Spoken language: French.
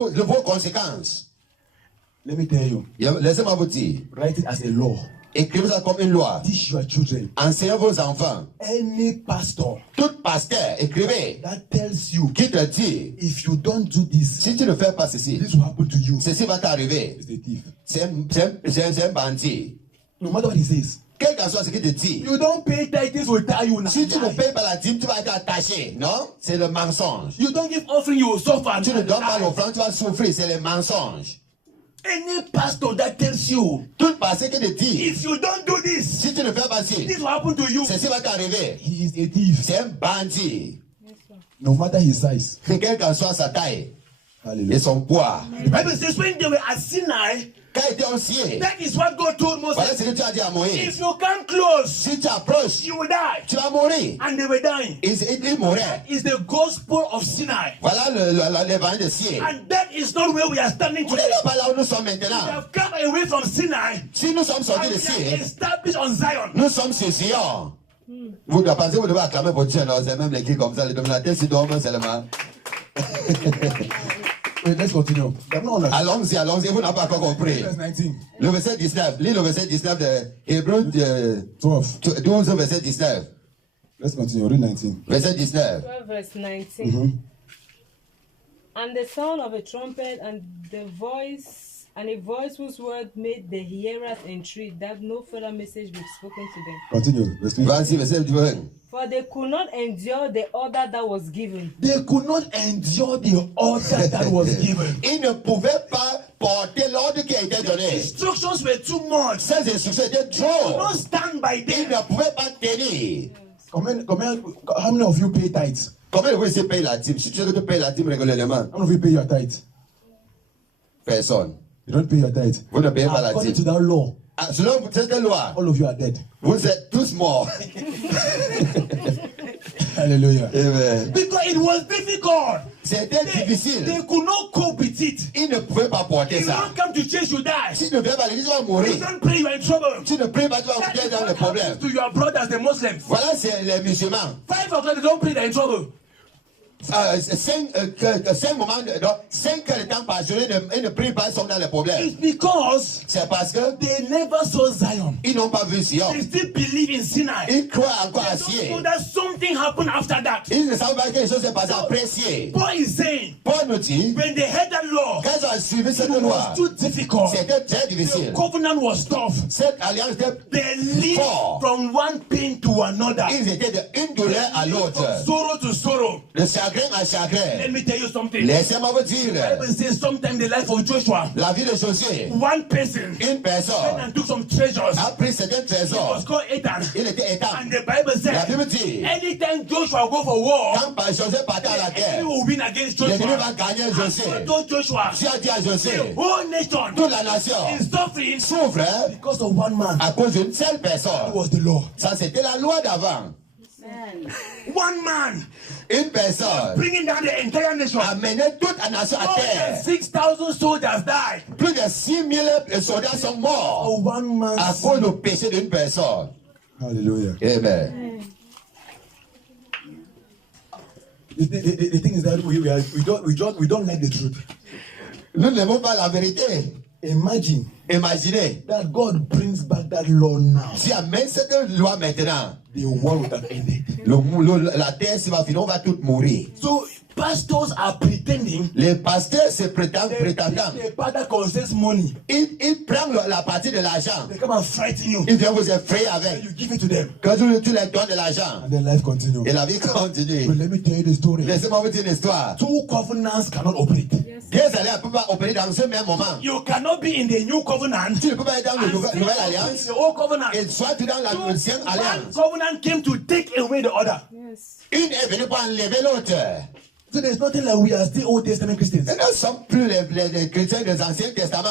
de vos conséquences. Let me tell you. Laissez-moi vous dire. Write it as a law. Écrivez ça comme une loi. Teach your children. Enseignez vos enfants. Any pastor Tout pasteur, écrivez, that tells you, qui te dit, if you don't do this, si tu ne fais pas ceci, this will happen to you. ceci va t'arriver. It's a thief. C'est un bandit. No matter what he says. Quel que soit ce qu'il te dit, You don't pay tithes, will tie you now. si tu ne payes pas la dîme, tu vas être attaché. Non? C'est le mensonge. You don't give offering, you will suffer. Tu ne donnes pas l'offrande, tu vas souffrir. C'est le mensonge. Any pastor that tells you, Tout pasteur qui te dit, if you don't do this, si tu ne fais pas ci, this will happen to you. ceci va t'arriver. He is a thief. C'est un bandit. No matter his size. Quelle que soit sa taille et Hallelujah. son poids. The Bible says when they were at Sinai, Quand il était ancien, that is what God told voilà Moses. ce que tu as dit à If Moïse. you come close, Si tu approches, you will die. tu vas mourir. And they were dying. Il mourrait. Is the gospel of Sinai. Voilà l'évangile de Sier. And that is not where we are standing Vous today. n'êtes pas là où nous sommes We maintenant. have come away from Sinai Si nous sommes and sortis de we are Sier, established on Zion. nous sommes sur Sion. Vous pensez que vous devez acclamer pour Dieu, non? C'est même l'écrit comme ça, les dominateurs s'y dorment seulement. Wait, let's continue. Allons-y, vous n'avez pas encore compris. Verse 19. Le verset 19, lis le verset 19 de Hébreux 12. 12, verset 19. Let's continue. Read 19. Verset 19. 12 verse 19. And the sound of a trumpet and a voice whose word made the hearers entreat that no further message be spoken to them. Continue. Verse 20. Vas-y, verset 20. For they could not endure the order that was given. They could not endure the order that was given. Ils ne pouvaient pas porter l'ordre qui a été donné. Instructions were too much. Ces instructions étaient trop. Don't stand by Ils them. ne pouvaient pas tenir. How many of you pay tithes? Combien de vous ici payent la dîme? Si tu sais que tu payes la dîme régulièrement, How many of you pay your tithes? personne. You don't pay your tithes. Vous ne payez pas la According to dîme. that law, Ah, selon cette loi, all of you are dead. vous êtes tous morts. Hallelujah. Amen. Because it was difficult. C'était difficile. They could not cope with it. Ils ne pouvaient pas porter If you ça. don't come to church, you die. Si tu ne viens pas à l'église, tu vas You mourir. don't pray, you are in trouble. Si tu ne pries pas, tu vas That être is dans what le problème. happens to your brothers, the Muslims. Voilà, c'est les musulmans. 5 o'clock, they don't pray, they're in trouble. 5 moments, 5 heures de temps par journée, ils ne prient pas, ils sont dans les problèmes. It's because C'est parce que they never saw Zion. ils n'ont pas vu Sion. They still believe in Sinai. Ils croient encore à They don't know Sion. that something happened after that. Ils ne savent pas quelque chose s'est passé après Sion. Paul is saying, Paul nous dit, when they heard that law, quand ils ont suivi cette it loi, was too difficult. c'était très The difficile. covenant was tough. Cette alliance était They lived fort. from one pain to another. Ils étaient d'une douleur à l'autre, From sorrow to sorrow. de chagrin à chagrin. Let me tell you something. Laissez-moi vous The dire, Bible says sometime the life of Joshua, la vie de Josué, one person une went personne and took some treasures. a pris certains It trésors. was called Ethan. Il était éteint. And the Bible La said, Bible dit, anytime Joshua go for war, quand Josué partait à la the guerre, enemy will win against l'ennemi Joshua. va gagner And Josué. God told Joshua, Tu as dit à the Josué, whole nation toute la nation is suffering souffre hein, because of one man. à cause d'une seule That personne. was the law. Ça, c'était la loi d'avant. One man Une personne bringing down the entire nation. a mené toute la nation à More than terre. 6,000 soldiers died. Plus de 6 000 soldats sont morts Oh, one man. à cause du péché d'une personne. Hallelujah. Amen. The thing is that we don't like the truth. Nous n'aimons pas la vérité. Imagine Imaginez, that God brings back that law now. si amène cette loi maintenant, The war would have ended. la terre s'il va finir, on va tous mourir. So pastors are pretending. Les pasteurs se prétendent They prétendants. take the part that concerns money. Ils prennent la partie de l'argent. They come and frighten you. Ils viennent vous effrayer avec. You give it to them. Quand tu leur donnes de l'argent, And then life continues. et la vie continue. But let me tell you the story. Laissez-moi vous dire une histoire. Two covenants cannot operate. Dieu ne peut pas opérer dans ce même moment. You cannot be in the new covenant. Tu ne peux pas être dans la and nouvelle still alliance in the old covenant. et soit dans la ancienne One alliance. covenant came to take away the other. Yes. Une est venue pour enlever l'autre. So there's nothing like we are still Old Testament Christians. Et nous ne sommes plus les chrétiens des Anciens Testaments.